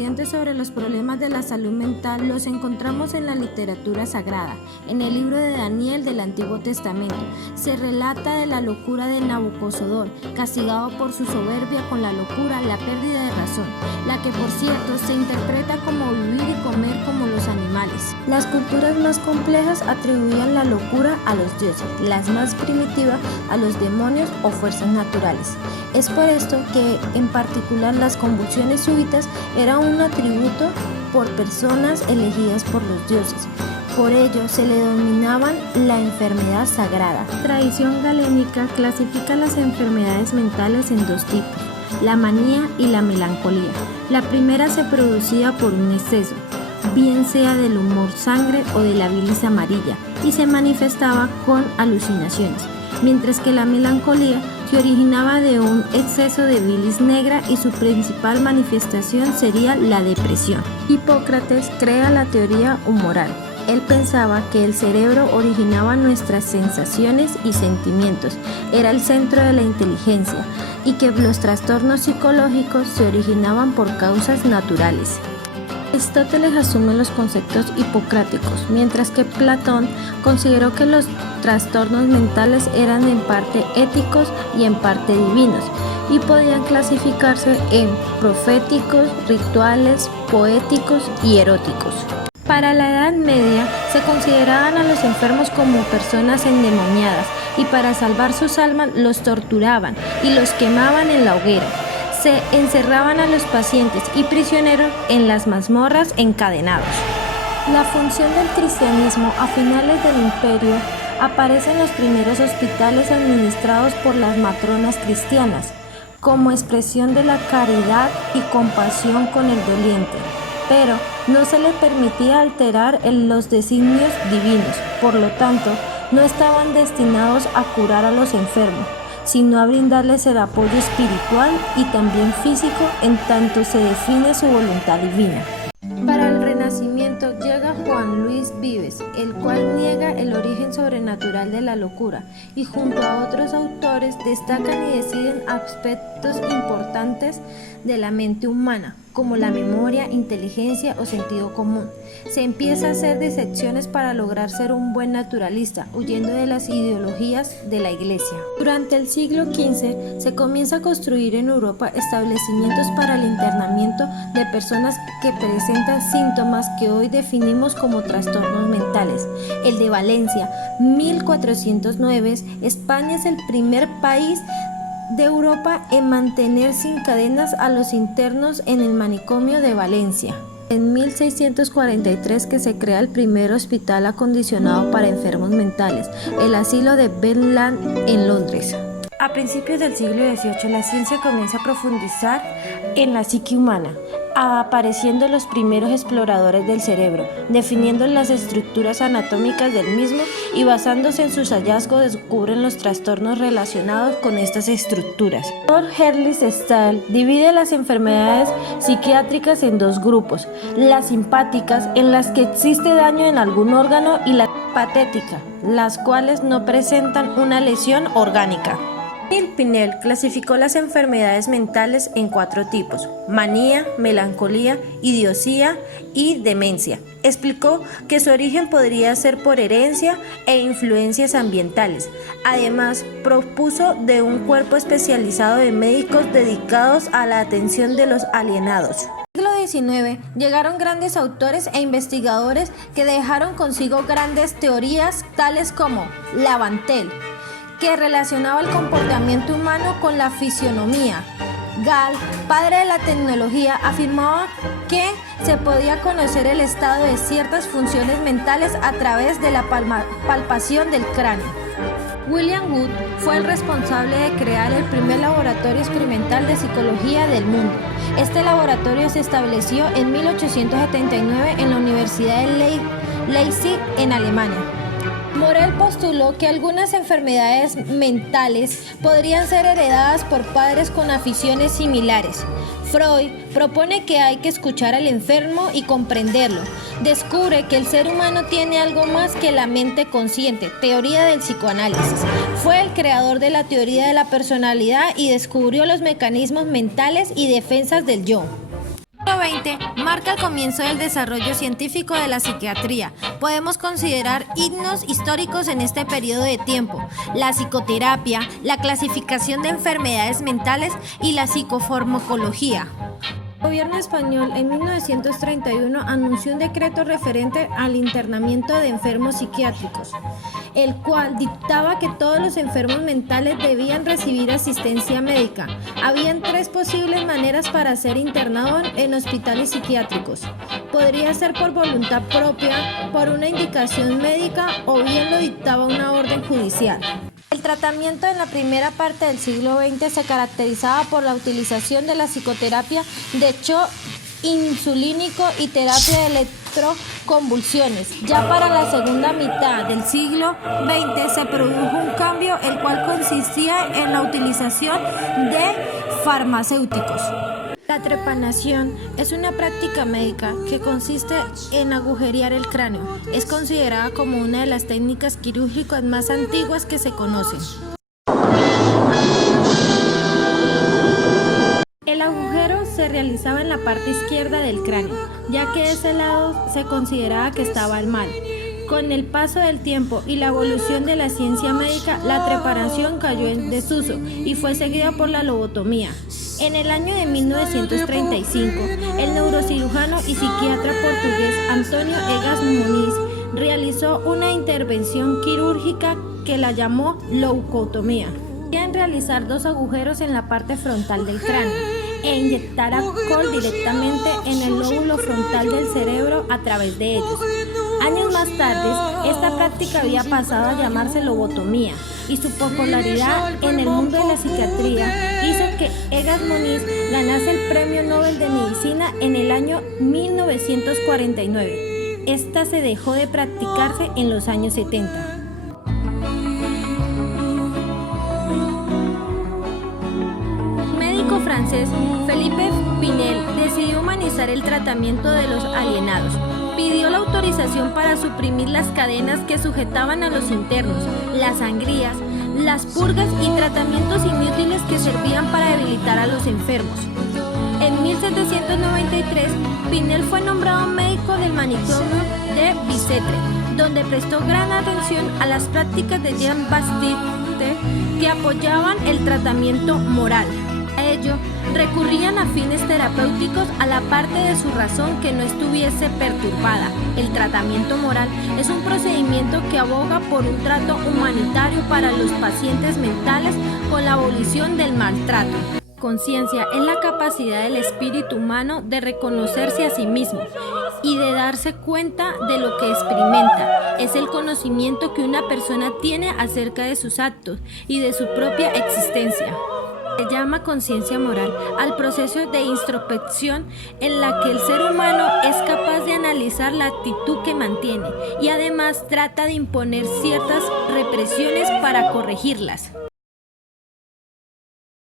Occidente sobre los problemas de la salud mental los encontramos en la literatura sagrada. En el libro de Daniel del Antiguo Testamento se relata de la locura de Nabucodonosor, castigado por su soberbia con la locura, la pérdida de razón, la que por cierto se interpreta como vivir y comer como los animales. Las culturas más complejas atribuían la locura a los dioses, las más primitivas a los demonios o fuerzas naturales. Es por esto que en particular las convulsiones súbitas eran un atributo por personas elegidas por los dioses. Por ello se le denominaban la enfermedad sagrada. La tradición galénica clasifica las enfermedades mentales en dos tipos: la manía y la melancolía. La primera se producía por un exceso, bien sea del humor sangre o de la bilis amarilla, y se manifestaba con alucinaciones, mientras que la melancolía se originaba de un exceso de bilis negra y su principal manifestación sería la depresión. Hipócrates crea la teoría humoral. Él pensaba que el cerebro originaba nuestras sensaciones y sentimientos, era el centro de la inteligencia, y que los trastornos psicológicos se originaban por causas naturales. Aristóteles asume los conceptos hipocráticos, mientras que Platón consideró que los trastornos mentales eran en parte éticos y en parte divinos, y podían clasificarse en proféticos, rituales, poéticos y eróticos. Para la Edad Media se consideraban a los enfermos como personas endemoniadas, y para salvar sus almas los torturaban y los quemaban en la hoguera. Se encerraban a los pacientes y prisioneros en las mazmorras encadenados. La función del cristianismo a finales del imperio aparece en los primeros hospitales administrados por las matronas cristianas, como expresión de la caridad y compasión con el doliente, pero no se le permitía alterar los designios divinos, por lo tanto, no estaban destinados a curar a los enfermos, sino a brindarles el apoyo espiritual y también físico en tanto se define su voluntad divina. Para el Renacimiento llega Juan Luis Vives, el cual niega el origen sobrenatural de la locura, y junto a otros autores destacan y deciden aspectos importantes de la mente humana, como la memoria, inteligencia o sentido común. Se empieza a hacer disecciones para lograr ser un buen naturalista, huyendo de las ideologías de la Iglesia. Durante el siglo XV se comienza a construir en Europa establecimientos para el internamiento de personas que presentan síntomas que hoy definimos como trastornos mentales. El de Valencia, 1409, España es el primer país de Europa en mantener sin cadenas a los internos en el manicomio de Valencia. En 1643 que se crea el primer hospital acondicionado para enfermos mentales, el asilo de Bedlam en Londres. A principios del siglo XVIII la ciencia comienza a profundizar en la psique humana, apareciendo los primeros exploradores del cerebro, definiendo las estructuras anatómicas del mismo y basándose en sus hallazgos descubren los trastornos relacionados con estas estructuras. Dr. Herlich Stahl divide las enfermedades psiquiátricas en dos grupos: las simpáticas, en las que existe daño en algún órgano, y la patética, las cuales no presentan una lesión orgánica. Pinel clasificó las enfermedades mentales en 4 tipos: manía, melancolía, idiosía y demencia. Explicó que su origen podría ser por herencia e influencias ambientales. Además, propuso de un cuerpo especializado de médicos dedicados a la atención de los alienados. En el siglo XIX llegaron grandes autores e investigadores que dejaron consigo grandes teorías tales como Lavantel, que relacionaba el comportamiento humano con la fisionomía. Gall, padre de la tecnología, afirmaba que se podía conocer el estado de ciertas funciones mentales a través de la palpación del cráneo. William Wood fue el responsable de crear el primer laboratorio experimental de psicología del mundo. Este laboratorio se estableció en 1879 en la Universidad de Leipzig, en Alemania. Morel postuló que algunas enfermedades mentales podrían ser heredadas por padres con aficiones similares. Freud propone que hay que escuchar al enfermo y comprenderlo. Descubre que el ser humano tiene algo más que la mente consciente, teoría del psicoanálisis. Fue el creador de la teoría de la personalidad y descubrió los mecanismos mentales y defensas del yo. XX marca el comienzo del desarrollo científico de la psiquiatría. Podemos considerar hitos históricos en este periodo de tiempo: la psicoterapia, la clasificación de enfermedades mentales y la psicofarmacología. El gobierno español en 1931 anunció un decreto referente al internamiento de enfermos psiquiátricos, el cual dictaba que todos los enfermos mentales debían recibir asistencia médica. Habían 3 posibles maneras para ser internado en hospitales psiquiátricos. Podría ser por voluntad propia, por una indicación médica o bien lo dictaba una orden judicial. El tratamiento en la primera parte del siglo XX se caracterizaba por la utilización de la psicoterapia de choque insulínico y terapia de electroconvulsiones. Ya para la segunda mitad del siglo XX se produjo un cambio, el cual consistía en la utilización de farmacéuticos. La trepanación es una práctica médica que consiste en agujerear el cráneo. Es considerada como una de las técnicas quirúrgicas más antiguas que se conocen. El agujero se realizaba en la parte izquierda del cráneo, ya que ese lado se consideraba que estaba al mal. Con el paso del tiempo y la evolución de la ciencia médica, la trepanación cayó en desuso y fue seguida por la lobotomía. En el año de 1935, el neurocirujano y psiquiatra portugués António Egas Muniz realizó una intervención quirúrgica que la llamó leucotomía. Querían realizar 2 agujeros en la parte frontal del cráneo e inyectar alcohol directamente en el lóbulo frontal del cerebro a través de ellos. Años más tarde, esta práctica había pasado a llamarse lobotomía y su popularidad en el mundo de la psiquiatría hizo que Egas Muniz ganase el Premio Nobel de Medicina en el año 1949. Esta se dejó de practicarse en los años 70. El médico francés Philippe Pinel decidió humanizar el tratamiento de los alienados. Pidió la autorización para suprimir las cadenas que sujetaban a los internos, las sangrías, las purgas y tratamientos inútiles que servían para debilitar a los enfermos. En 1793, Pinel fue nombrado médico del manicomio de Bicêtre, donde prestó gran atención a las prácticas de Jean Baptiste que apoyaban el tratamiento moral. A ello, recurrían a fines terapéuticos a la parte de su razón que no estuviese perturbada. El tratamiento moral es un procedimiento que aboga por un trato humanitario para los pacientes mentales con la abolición del maltrato. Conciencia es la capacidad del espíritu humano de reconocerse a sí mismo y de darse cuenta de lo que experimenta. Es el conocimiento que una persona tiene acerca de sus actos y de su propia existencia. Se llama conciencia moral al proceso de introspección en la que el ser humano es capaz de analizar la actitud que mantiene y además trata de imponer ciertas represiones para corregirlas.